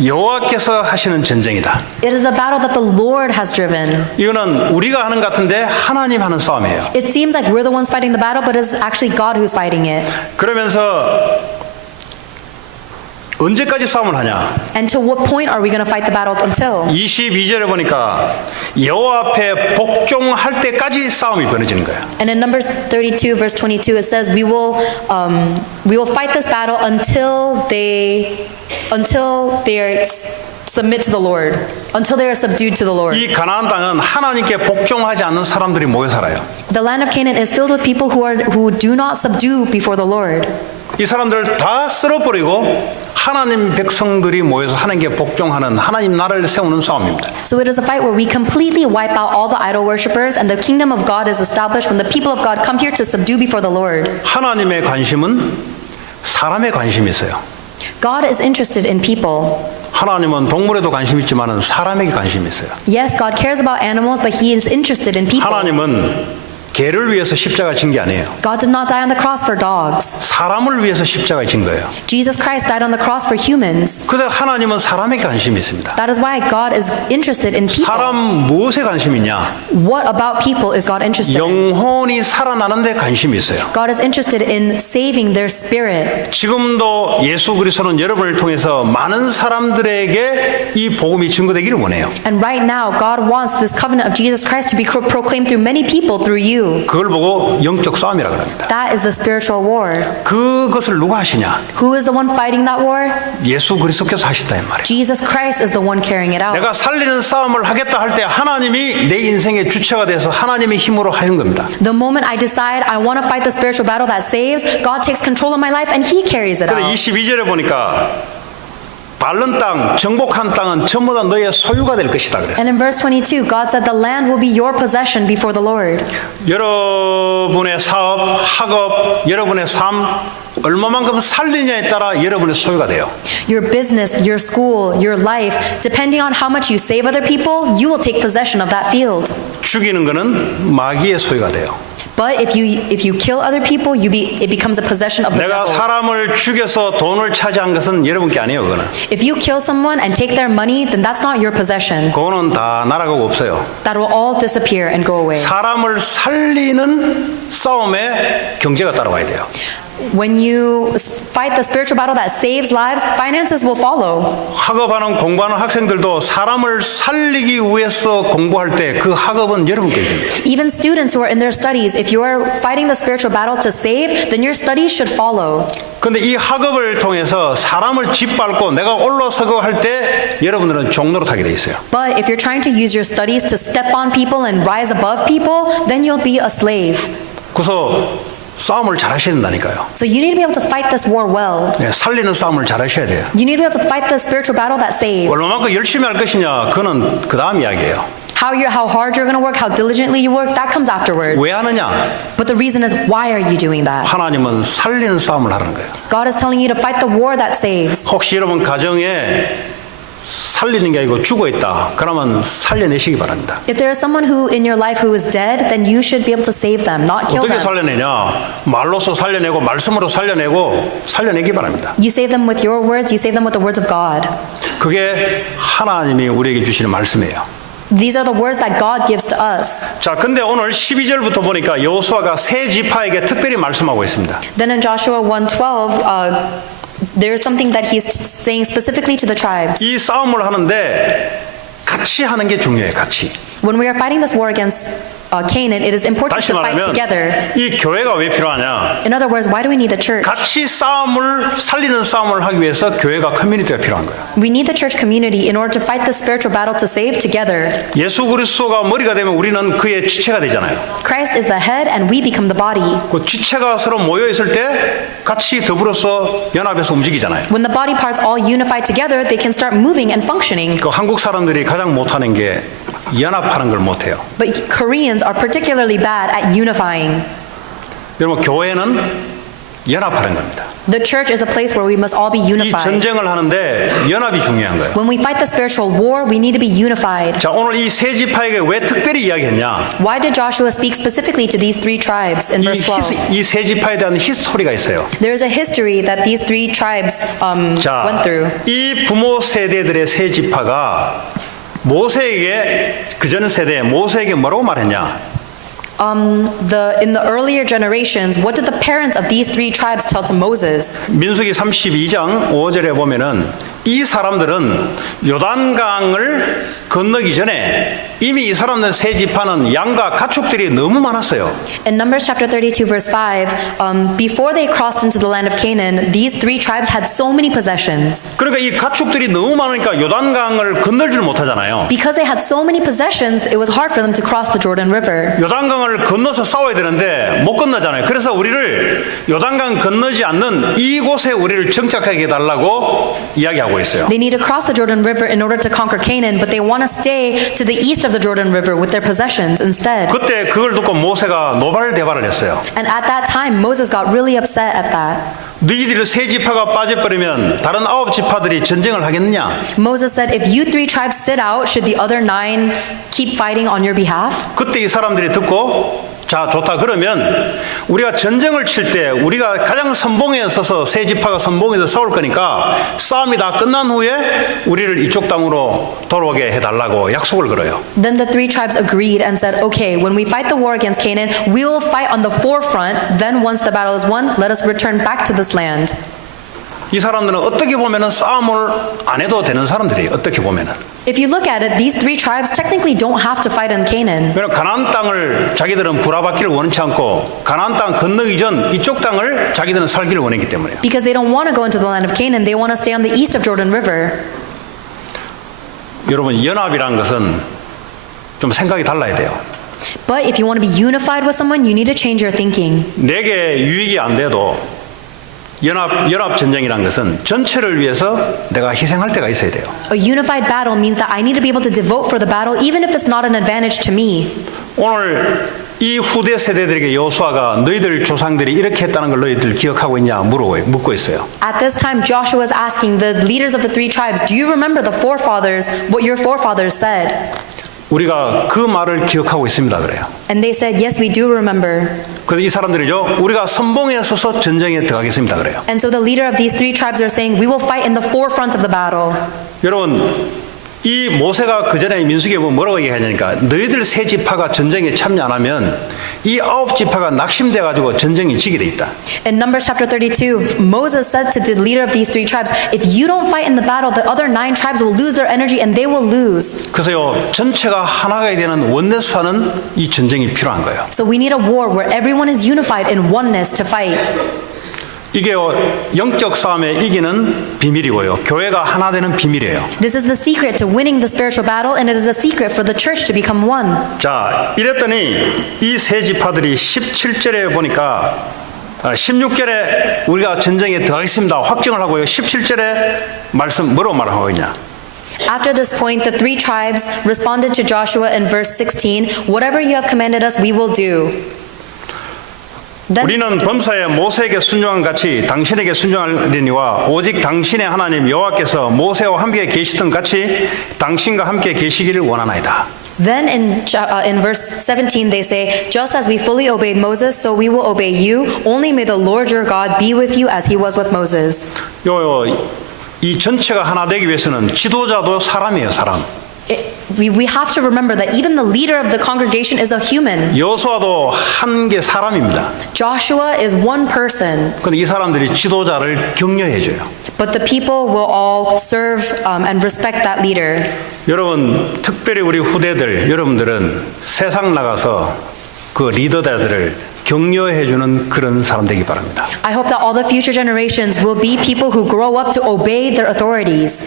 여호와께서 하시는 전쟁이다. It is a battle that the Lord has driven. 이거는 우리가 하는 것 같은데 하나님 하는 싸움이에요. It seems like we're the ones fighting the battle, but it's actually God who's fighting it. 그러면서 언제까지 싸움을 하냐? And to what point are we going to fight the battle until? 22절에 보니까 여호와 앞에 복종할 때까지 싸움이 벌어지는 거예요. And in Numbers 32 verse 22 it says we will fight this battle until they are submit to the Lord, until they are subdued to the Lord. 이 가나안 땅은 하나님께 복종하지 않는 사람들이 모여 살아요. The land of Canaan is filled with people who do not subdue before the Lord. 이 사람들 다 쓸어버리고 하나님 백성들이 모여서 하나님께 복종하는 하나님 나라를 세우는 싸움입니다. So it is a fight where we completely wipe out all the idol worshippers, and the kingdom of God is established when the people of God come here to subdue before the Lord. 하나님의 관심은 사람의 관심이 있어요. God is interested in people. 하나님은 동물에도 관심 있지만 사람에게 관심이 있어요. Yes, God cares about animals, but He is interested in people. 하나님은 개를 위해서 십자가 진 게 아니에요. God did not die on the cross for dogs. 사람을 위해서 십자가 진 거예요. Jesus Christ died on the cross for humans. 그래서 하나님은 사람에게 관심이 있습니다. That is why God is interested in people. 사람 무엇에 관심이 있냐? What about people is God interested in? 영혼이 살아나는 데 관심이 있어요. God is interested in saving their spirit. 지금도 예수 그리스도는 여러분을 통해서 많은 사람들에게 이 복음이 증거되기를 원해요. And right now, God wants this covenant of Jesus Christ to be proclaimed through many people through you. 그걸 보고 영적 싸움이라고 합니다. That is the spiritual war. 그것을 누가 하시냐? Who is the one fighting that war? 예수 그리스도께서 하시다 이 말이에요. Jesus Christ is the one carrying it out. 내가 살리는 싸움을 하겠다 할 때 하나님이 내 인생의 주체가 돼서 하나님의 힘으로 하는 겁니다. The moment I decide I want to fight the spiritual battle that saves, God takes control of my life and He carries it 그런데 out. 22절에 보니까 바른 땅, 정복한 땅은 전부 다 너의 소유가 될 것이다 그랬어요. And in verse 22, God said the land will be your possession before the Lord. 여러분의 사업, 학업, 여러분의 삶 얼마만큼 살리냐에 따라 여러분의 소유가 돼요. Your business, your school, your life, depending on how much you save other people, you will take possession of that field. 죽이는 것은 마귀의 소유가 돼요. But if you kill other people, it becomes a possession of the 내가 devil. 사람을 죽여서 돈을 차지한 것은 여러분께 아니에요. 그거는. If you kill someone and take their money, then that's not your possession. 그거는 다 날아가고 없어요. That will all disappear and go away. 사람을 살리는 싸움에 경제가 따라와야 돼요. When you fight the spiritual battle that saves lives, finances will follow. 학업하는 공부하는 학생들도 사람을 살리기 위해서 공부할 때 그 학업은 여러분께 있습니다. Even students who are in their studies, if you are fighting the spiritual battle to save, then your studies should follow. 그런데 이 학업을 통해서 사람을 짓밟고 내가 올라서고 할 때 여러분들은 종로로 타게 돼 있어요. But if you're trying to use your studies to step on people and rise above people, then you'll be a slave. 그래서 싸움을 잘 하셔야 된다니까요. So you need to be able to fight this war well. 네, 살리는 싸움을 잘 하셔야 돼요. You need to be able to fight the spiritual battle that saves. 얼마만큼 열심히 할 것이냐 그거는 그 다음 이야기예요. How hard you're going to work, how diligently you work, that comes afterwards. 왜 하느냐? But the reason is, why are you doing that? 하나님은 살리는 싸움을 하는 거예요. God is telling you to fight the war that saves. 혹시 여러분 가정에 살리는 게 아니고 죽어 있다. 그러면 살려내시기 바랍니다. If there is someone who in your life who is dead, then you should be able to save them, not kill 어떻게 them. 살려내냐? 말로서 살려내고 말씀으로 살려내기 바랍니다. You save them with your words, you save them with the words of God. 그게 하나님이 우리에게 주시는 말씀이에요. These are the words that God gives to us. 자, 근데 오늘 12절부터 보니까 여호수아가 세 지파에게 특별히 말씀하고 있습니다. Then in Joshua 1:12, there's something that he's saying specifically to the tribes. 이 싸움을 하는데 같이 하는 게 중요해요. 같이. When we are fighting this war against Canaan, it is important 다시 to fight 말하면 together. 이 교회가 왜 필요하냐? In other words, why do we need the church? 같이 살리는 싸움을 하기 위해서 교회가 커뮤니티가 필요한 거예요. We need the church community in order to fight the spiritual battle to save together. 예수 그리스도가 머리가 되면 우리는 그의 지체가 되잖아요. Christ is the head and we become the body. 그 지체가 서로 모여 있을 때 같이 더불어서 연합해서 움직이잖아요. When the body parts all unified together, they can start moving and functioning. 그 한국 사람들이 가장 못하는 게 연합하는 걸 못해요. But Koreans are particularly bad at unifying. 여러분 교회는 연합하는 겁니다. The church is a place where we must all be 이 unified. 전쟁을 하는데 연합이 중요한 거예요. When we fight the spiritual war, we need to be unified. 자, 오늘 이 세 지파에게 왜 특별히 이야기했냐? Why did Joshua speak specifically to these three tribes in verse 12? 이 세 지파에 대한 히스토리가 있어요. There is a history that these three tribes 자, went through. 이 부모 세대들의 세 지파가 모세에게 그전 세대에 모세에게 뭐라고 말했냐? In the earlier generations, what did the parents of these three tribes tell to Moses? 민수기 32장 5절에 보면은 이 사람들은 요단강을 건너기 전에 이미 이 사람들 세 지파는 양과 가축들이 너무 많았어요. In Numbers chapter 32, verse 5, before they crossed into the land of Canaan, these three tribes had so many possessions. 그러니까 이 가축들이 너무 많으니까 요단강을 건널지를 못하잖아요. Because they had so many possessions, it was hard for them to cross the Jordan River. 요단강을 건너서 싸워야 되는데 못 건너잖아요. 그래서 우리를 요단강 건너지 않는 이곳에 우리를 정착하게 해달라고 이야기하고 있어요. They need to cross the Jordan River in order to conquer Canaan, but they want to stay to the east of the Jordan River with their possessions instead. 그때 그걸 듣고 모세가 노발대발을 했어요. And at that time, Moses got really upset at that. 너희들이 세 지파가 빠져버리면 다른 9지파들이 전쟁을 하겠느냐? Moses said, if you three tribes sit out, should the other 9 keep fighting on your behalf? 그때 이 사람들이 듣고 자 좋다 그러면 우리가 전쟁을 칠 때 우리가 가장 선봉에 서서 세 지파가 선봉에서 싸울 거니까 싸움이 다 끝난 후에 우리를 이쪽 땅으로 돌아오게 해달라고 약속을 걸어요. Then the three tribes agreed and said, okay, when we fight the war against Canaan, we will fight on the forefront. Then once the battle is won, let us return back to this land. 이 사람들은 어떻게 보면은 싸움을 안 해도 되는 사람들이에요. 어떻게 보면은. If you look at it, these three tribes technically don't have to fight in Canaan. 왜냐면 가나안 땅을 자기들은 불화받기를 원치 않고 가나안 땅 건너기 전 이쪽 땅을 자기들은 살기를 원했기 때문에요. Because they don't want to go into the land of Canaan, they want to stay on the east of Jordan River. 여러분 연합이라는 것은 좀 생각이 달라야 돼요. But if you want to be unified with someone, you need to change your thinking. 내게 유익이 안 돼도 연합 전쟁이라는 것은 전체를 위해서 내가 희생할 때가 있어야 돼요. A unified battle means that I need to be able to devote for the battle even if it's not an advantage to me. 오늘 이 후대 세대들에게 여호수아가 너희들 조상들이 이렇게 했다는 걸 너희들 기억하고 있냐 묻고 있어요. At this time, Joshua is asking the leaders of the three tribes, do you remember the forefathers, what your forefathers said? 우리가 그 말을 기억하고 있습니다 그래요. And they said, yes, we do remember. 그래서 이 사람들이죠. 우리가 선봉에 서서 전쟁에 들어가겠습니다 그래요. And so the leader of these three tribes are saying, we will fight in the forefront of the battle. 여러분 이 모세가 그 전에 민수기에 보면 뭐라고 얘기하냐니까 너희들 세 지파가 전쟁에 참여 안 하면 이 9지파가 낙심돼 가지고 전쟁이 지게 돼 있다. In Numbers chapter 32, Moses said to the leader of these three tribes, if you don't fight in the battle, the other 9 tribes will lose their energy and they will lose. 그래서요 전체가 하나가 되는 원내스하는 이 전쟁이 필요한 거예요. So we need a war where everyone is unified in oneness to fight. 이게 영적 싸움에 이기는 비밀이고요. 교회가 하나 되는 비밀이에요. This is the secret to winning the spiritual battle, and it is a secret for the church to become one. 자, 이랬더니 이 세 지파들이 17절에 보니까 16절에 우리가 전쟁에 들어가겠습니다. 확정을 하고요. 17절에 말씀 뭐라고 말하고 있냐? After this point, the three tribes responded to Joshua in verse 16, whatever you have commanded us, we will do. Then 우리는 범사에 모세에게 순종한 같이 당신에게 순종하리니와 오직 당신의 하나님 여호와께서 모세와 함께 계시던 같이 당신과 함께 계시기를 원하나이다. Then in verse 17 they say, just as we fully obeyed Moses, so we will obey you. Only may the Lord your God be with you as he was with Moses. 이 전체가 하나 되기 위해서는 지도자도 사람이에요, 사람. We have to remember that even the leader of the congregation is a human. 여호수아도 한 개 사람입니다. Joshua is one person. 근데 이 사람들이 지도자를 격려해 줘요. But the people will all serve and respect that leader. 여러분, 특별히 우리 후대들, 여러분들은 세상 나가서 그 리더들을 격려해 주는 그런 사람 되기 바랍니다. I hope that all the future generations will be people who grow up to obey their authorities.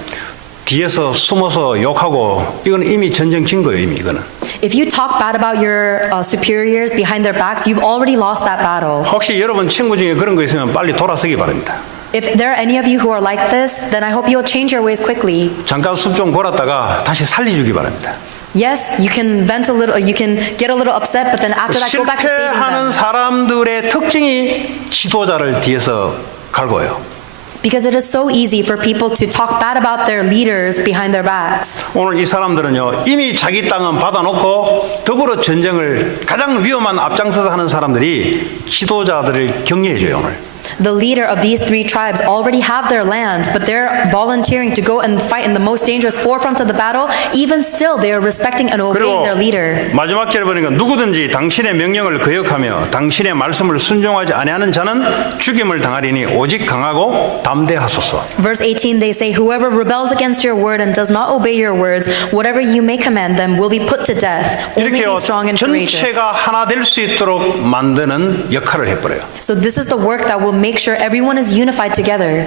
뒤에서 숨어서 욕하고 이건 이미 전쟁 진 거예요, 이미 이거는. If you talk bad about your superiors behind their backs, you've already lost that battle. 혹시 여러분 친구 중에 그런 거 있으면 빨리 돌아서기 바랍니다. If there are any of you who are like this, then I hope you'll change your ways quickly. 잠깐 숨 좀 골았다가 다시 살려주기 바랍니다. Yes, you can vent a little, or you can get a little upset, but then after that, go back to saving 실패하는 them. 사람들의 특징이 지도자를 뒤에서 갈고요. Because it is so easy for people to talk bad about their leaders behind their backs. 오늘 이 사람들은요 이미 자기 땅은 받아놓고 더불어 전쟁을 가장 위험한 앞장서서 하는 사람들이 지도자들을 격려해줘요 오늘. The leader of these three tribes already have their land, but they're volunteering to go and fight in the most dangerous forefront of the battle. Even still, they are respecting and obeying 그리고 their leader. 마지막 절에 보니까 누구든지 당신의 명령을 거역하며 당신의 말씀을 순종하지 아니하는 자는 죽임을 당하리니 오직 강하고 담대하소서. Verse 18, they say, whoever rebels against your word and does not obey your words, whatever you may command them will be put to death. Only be 이렇게 strong and courageous. 전체가 하나 될 수 있도록 만드는 역할을 해버려요. So this is the work that will make sure everyone is unified together.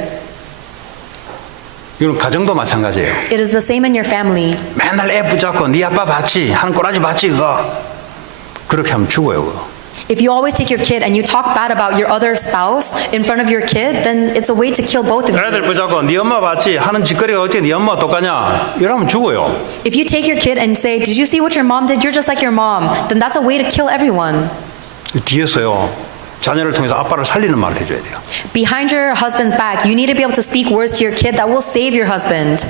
이건 가정도 마찬가지예요. It is the same in your family. 맨날 애 붙잡고 네 아빠 봤지? 하는 꼬라지 봤지 그거? 그렇게 하면 죽어요 그거. If you always take your kid and you talk bad about your other spouse in front of your kid, then it's a way to kill both of you. 애들 붙잡고 네 엄마 봤지? 하는 짓거리가 어떻게 네 엄마가 똑같냐? 이러면 죽어요. If you take your kid and say, did you see what your mom did? You're just like your mom. Then that's a way to kill everyone. 뒤에서요 자녀를 통해서 아빠를 살리는 말을 해줘야 돼요. Behind your husband's back, you need to be able to speak words to your kid that will save your husband.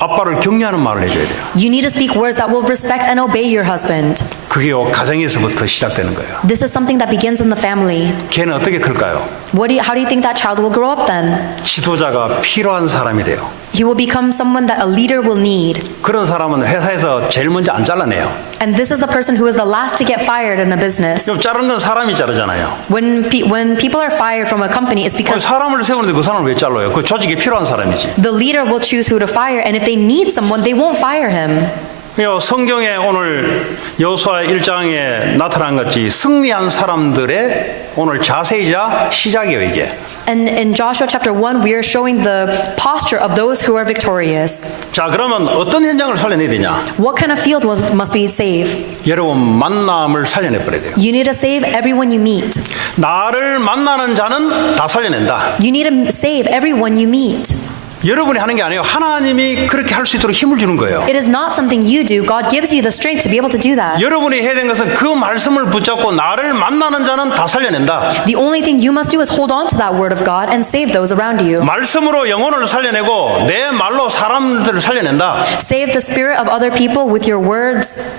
아빠를 격려하는 말을 해줘야 돼요. You need to speak words that will respect and obey your husband. 그게요 가정에서부터 시작되는 거예요. This is something that begins in the family. 걔는 어떻게 클까요? How do you think that child will grow up then? 지도자가 필요한 사람이 돼요. He will become someone that a leader will need. 그런 사람은 회사에서 제일 먼저 안 잘라내요. And this is the person who is the last to get fired in a business. 좀 자른 건 사람이 자르잖아요. When people are fired from a company, it's because 사람을 세우는데 그 사람을 왜 잘라요? 그 조직에 필요한 사람이지. the leader will choose who to fire, and if they need someone, they won't fire him. 성경에 오늘 여호수아 1장에 나타난 것이 승리한 사람들의 오늘 자세이자 시작이에요 이게. And in Joshua chapter 1, we are showing the posture of those who are victorious. 자 그러면 어떤 현장을 살려내야 되냐? What kind of field must we save? 여러분 만남을 살려내버려야 돼요. You need to save everyone you meet. 나를 만나는 자는 다 살려낸다. You need to save everyone you meet. 여러분이 하는 게 아니에요. 하나님이 그렇게 할 수 있도록 힘을 주는 거예요. It is not something you do. God gives you the strength to be able to do that. 여러분이 해야 되는 것은 그 말씀을 붙잡고 나를 만나는 자는 다 살려낸다. The only thing you must do is hold on to that word of God and save those around you. 말씀으로 영혼을 살려내고 내 말로 사람들을 살려낸다. Save the spirit of other people with your words.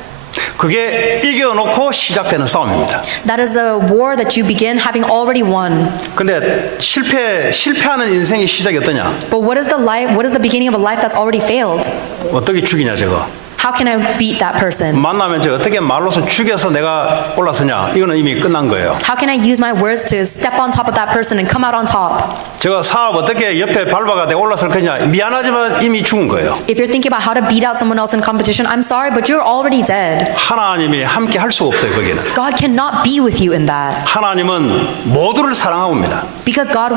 그게 이겨놓고 시작되는 싸움입니다. That is a war that you begin having already won. 근데 실패하는 인생의 시작이 어떠냐? But what is the beginning of a life that's already failed? 어떻게 죽이냐 저거? How can I beat that person? 만나면 저 어떻게 말로서 죽여서 내가 올라서냐? 이거는 이미 끝난 거예요. How can I use my words to step on top of that person and come out on top? 제가 사업 어떻게 옆에 밟아가 내가 올라설 거냐? 미안하지만 이미 죽은 거예요. If you're thinking about how to beat out someone else in competition, I'm sorry, but you're already dead. 하나님이 함께 할 수가 없어요 거기는. God cannot be with you in that. 하나님은 모두를 사랑합니다. Because God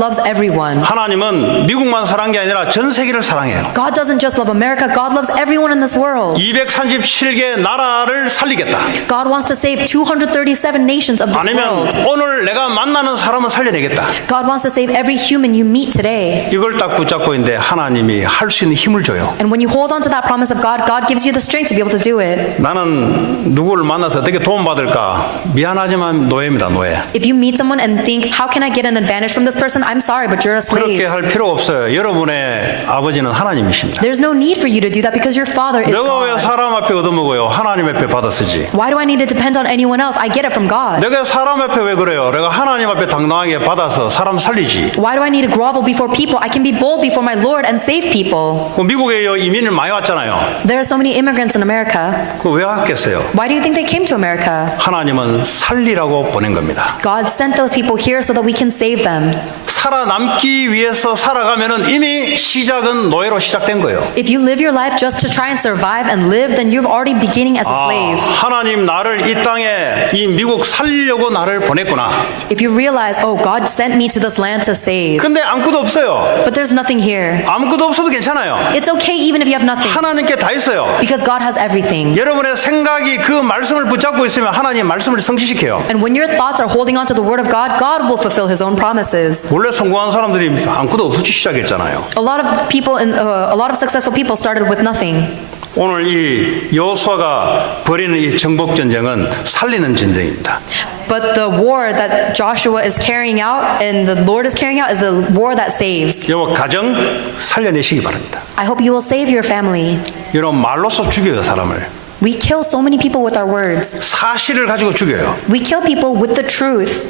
loves everyone. 하나님은 미국만 사랑한 게 아니라 전 세계를 사랑해요. God doesn't just love America, God loves everyone in this world. 237개 나라를 살리겠다. God wants to save 237 nations of this 아니면 world. 오늘 내가 만나는 사람은 살려내겠다. God wants to save every human you meet today. 이걸 딱 붙잡고 있는데 하나님이 할 수 있는 힘을 줘요. And when you hold on to that promise of God, God gives you the strength to be able to do it. 나는 누구를 만나서 어떻게 도움받을까? 미안하지만 노예입니다, 노예. If you meet someone and think, how can I get an advantage from this person? I'm sorry, but you're a 그렇게 slave. 할 필요가 없어요. 여러분의 아버지는 하나님이십니다. There's no need for you to do that because your father is 내가 왜 God. 사람 앞에 얻어먹어요? 하나님 앞에 받아 쓰지. Why do I need to depend on anyone else? I get it from God. 내가 사람 앞에 왜 그래요? 내가 하나님 앞에 당당하게 받아서 사람 살리지. Why do I need to grovel before people? I can be bold before my Lord and save people. 미국에 이민을 많이 왔잖아요. There are so many immigrants in America. 그 왜 왔겠어요? Why do you think they came to America? 하나님은 살리라고 보낸 겁니다. God sent those people here so that we can save them. 살아남기 위해서 살아가면은 이미 시작은 노예로 시작된 거예요. If you live your life just to try and survive and live, then you're already beginning as a slave. 하나님 나를 이 땅에 이 미국 살리려고 나를 보냈구나. If you realize, oh, God sent me to this land to save, 근데 아무것도 없어요. but there's nothing here. 아무것도 없어도 괜찮아요. It's okay even if you have nothing, 하나님께 다 있어요. because God has everything. 여러분의 생각이 그 말씀을 붙잡고 있으면 하나님 말씀을 성취시켜요. And when your thoughts are holding on to the word of God, God will fulfill his own promises. 원래 성공한 사람들이 아무것도 없었지 시작했잖아요. A lot of successful people started with nothing. 오늘 이 여호수아가 벌이는 이 정복 전쟁은 살리는 전쟁입니다. But the war that Joshua is carrying out and the Lord is carrying out is the war that saves. 여러분 가정 살려내시기 바랍니다. I hope you will save your family. 여러분 말로써 죽여요 사람을. We kill so many people with our words. 사실을 가지고 죽여요. We kill people with the truth.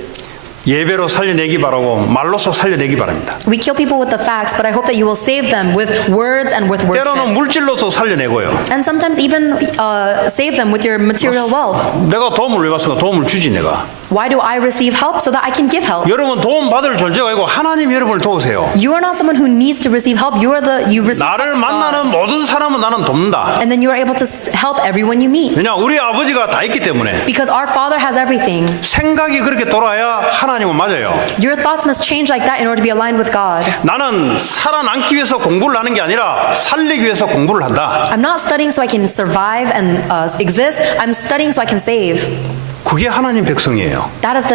예배로 살려내기 바라고 말로서 살려내기 바랍니다. We kill people with the facts, but I hope that you will save them with words and with 때로는 worship. 물질로도 살려내고요. And sometimes even save them with your material wealth. 내가 도움을 왜 받습니까? 도움을 주지 내가. Why do I receive help? So that I can give help. 여러분 도움 받을 존재가 아니고 하나님 여러분을 도우세요. You are not someone who needs to receive help. You receive 나를 help from God. 만나는 모든 사람은 나는 돕는다. And then you are able to help everyone you meet. 왜냐 우리 아버지가 다 있기 때문에 Because our Father has everything. 생각이 그렇게 돌아야 하나님은 맞아요. Your thoughts must change like that in order to be aligned with God. 나는 살아남기 위해서 공부를 하는 게 아니라 살리기 위해서 공부를 한다. I'm not studying so I can survive and exist. I'm studying so I can save. 그게 하나님 백성이에요. That is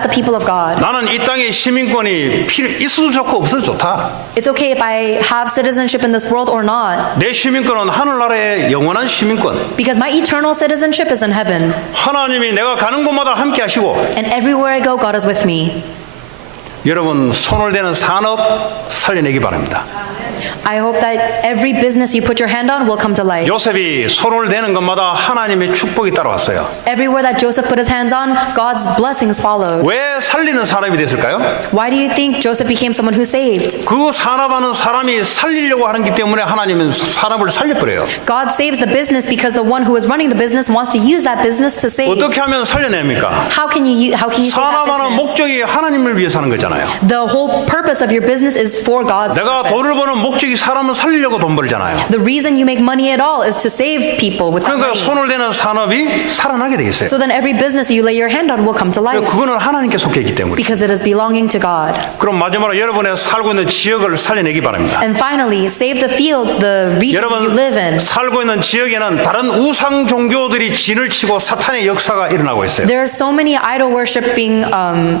the people of God. 나는 이 땅에 시민권이 있어도 좋고 없어도 좋다. It's okay if I have citizenship in this world or not. 내 시민권은 하늘나라의 영원한 시민권. Because my eternal citizenship is in heaven. 하나님이 내가 가는 곳마다 함께 하시고 And everywhere I go, God is with me. 여러분 손을 대는 산업 살려내기 바랍니다. I hope that every business you put your hand on will come to light. 요셉이 손을 대는 것마다 하나님의 축복이 따라왔어요. Everywhere that Joseph put his hands on, God's blessings followed. 왜 살리는 산업이 됐을까요? Why do you think Joseph became someone who saved? 그 산업하는 사람이 살리려고 하는 기 때문에 하나님은 산업을 살려버려요. God saves the business because the one who is running the business wants to use that business to save. 어떻게 하면 살려냅니까? How can you save that 산업하는 business? 목적이 하나님을 위해서 하는 거잖아요. The whole purpose of your business is for God's 내가 purpose. 돈을 버는 목적이 사람을 살리려고 돈 벌잖아요. The reason you make money at all is to save people with that 그러니까 money. 손을 대는 산업이 살아나게 돼 있어요. So then every business you lay your hand on will come to life 그거는 하나님께 속해 있기 때문에. because it is belonging to God. 그럼 마지막으로 여러분의 살고 있는 지역을 살려내기 바랍니다. And finally, save the field, the region you live 여러분 in. 살고 있는 지역에는 다른 우상 종교들이 진을 치고 사탄의 역사가 일어나고 있어요. There are so many idol worshiping,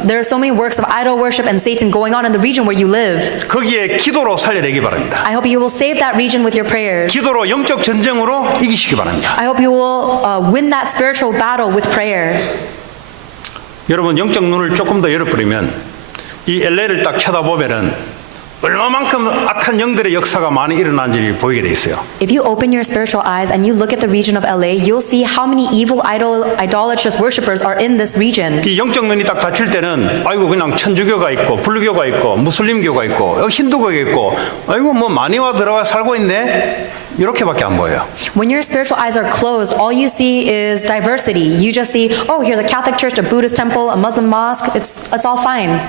there are so many works of idol worship and Satan going on in the region where you live. 거기에 기도로 살려내기 바랍니다. I hope you will save that region with your prayers. 기도로 영적 전쟁으로 이기시기 바랍니다. I hope you will win that spiritual battle with prayer. 여러분 영적 눈을 조금 더 열어버리면 이 LA를 딱 쳐다보면은 얼마만큼 악한 영들의 역사가 많이 일어난지 보이게 돼 있어요. If you open your spiritual eyes and you look at the region of LA, you'll see how many evil idolatrous worshipers are in this region. 이 영적 눈이 딱 닫힐 때는 아이고 그냥 천주교가 있고 불교가 있고 무슬림교가 있고 힌두교가 있고 아이고 뭐 많이 와 들어와 살고 있네 이렇게밖에 안 보여요. When your spiritual eyes are closed, all you see is diversity. You just see, oh, here's a Catholic church, a Buddhist temple, a Muslim mosque. It's all fine.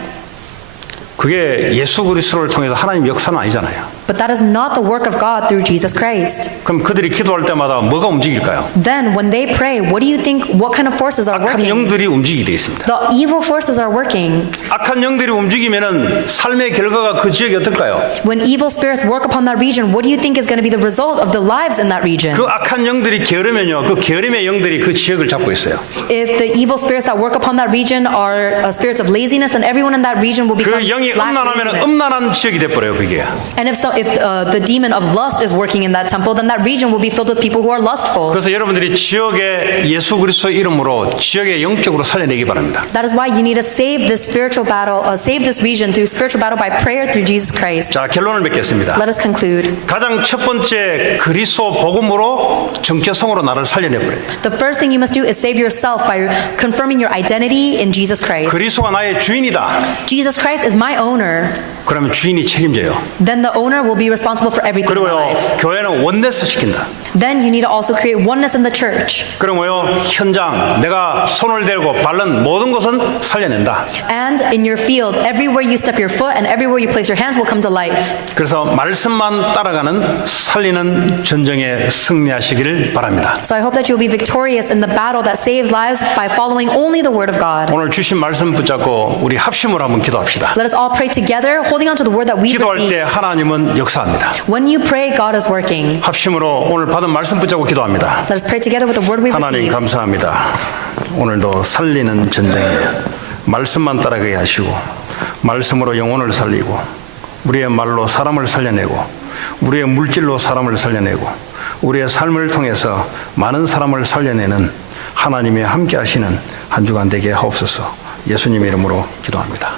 그게 예수 그리스도를 통해서 하나님 역사는 아니잖아요. But that is not the work of God through Jesus Christ. 그럼 그들이 기도할 때마다 뭐가 움직일까요? Then when they pray, what do you think, what kind of forces are 악한 working? 영들이 움직이게 돼 있습니다. The evil forces are working. 악한 영들이 움직이면은 삶의 결과가 그 지역이 어떨까요? When evil spirits work upon that region, what do you think is going to be the result of the lives in that region? 그 악한 영들이 게으르면요, 그 게으름의 영들이 그 지역을 잡고 있어요. If the evil spirits that work upon that region are spirits of laziness, then everyone in that region will become 그 영이 lack 음란하면 laziness. 음란한 지역이 돼버려요, 그게. And if the demon of lust is working in that temple, then that region will be filled with people who are lustful. 그래서 여러분들이 지역의 예수 그리스도 이름으로 지역의 영적으로 살려내기 바랍니다. That is why you need to save this spiritual battle, save this region through spiritual battle by prayer through Jesus Christ. 자, 결론을 맺겠습니다. Let us conclude. 가장 첫 번째 그리스도 복음으로 정체성으로 나를 살려내버려요. The first thing you must do is save yourself by confirming your identity in Jesus Christ. 그리스도가 나의 주인이다. Jesus Christ is my owner. 그러면 주인이 책임져요. Then the owner will be responsible for everything in my 그리고요, life. 교회는 원내스 시킨다. Then you need to also create oneness in the church. 그러고요, 현장 내가 손을 대고 밟는 모든 것은 살려낸다. And in your field, everywhere you step your foot and everywhere you place your hands will come to life. 그래서 말씀만 따라가는 살리는 전쟁에 승리하시기를 바랍니다. So I hope that you'll be victorious in the battle that saves lives by following only the word of God. 오늘 주신 말씀 붙잡고 우리 합심으로 한번 기도합시다. Let us all pray together, holding on to the word that we 기도할 때 received. 하나님은 역사합니다. When you pray, God is working. 합심으로 오늘 받은 말씀 붙잡고 기도합니다. Let us pray together with the word we 하나님 received. 감사합니다. 오늘도 살리는 전쟁에 말씀만 따라가게 하시고 말씀으로 영혼을 살리고 우리의 말로 사람을 살려내고 우리의 물질로 사람을 살려내고 우리의 삶을 통해서 많은 사람을 살려내는 하나님의 함께 하시는 한 주간 되게 하옵소서. 예수님의 이름으로 기도합니다.